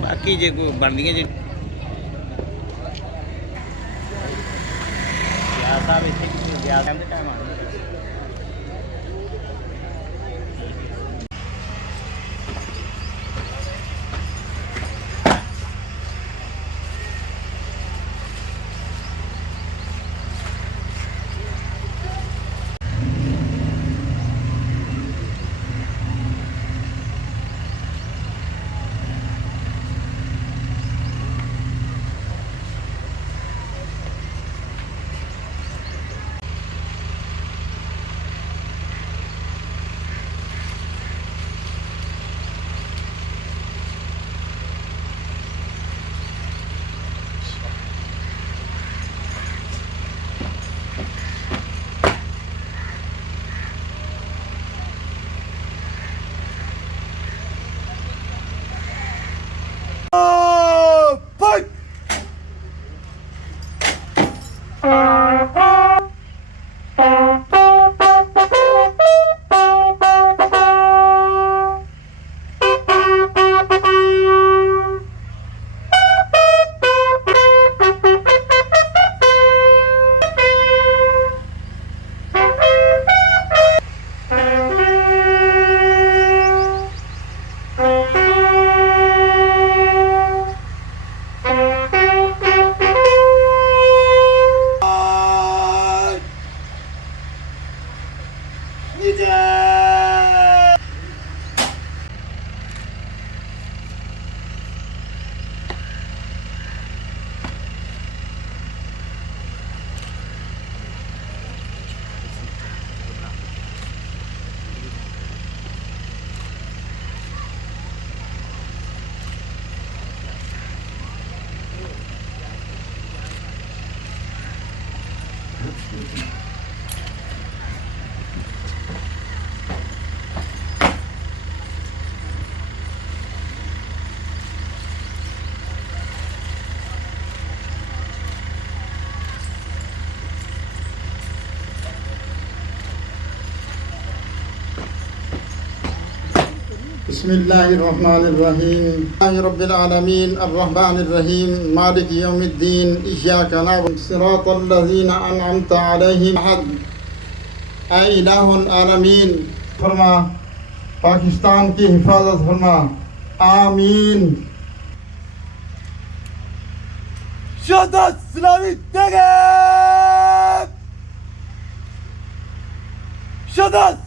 बाकी जे कोई बनदियां जी साहब इतने टाइम आ बिस्मिल्लाहिर्रहमानिर्रहीम रब्बिल आलमीन अर्रहमानिर्रहीम मालिक यौमिद्दीन इय्याका नअबुदु सिरातल्लज़ीना अनअमता अलैहिम ऐ इलाहुल आलमीन फरमा, पाकिस्तान की हिफाजत फरमा, आमीन। शहादत इस्लामी ताकत, शहादत।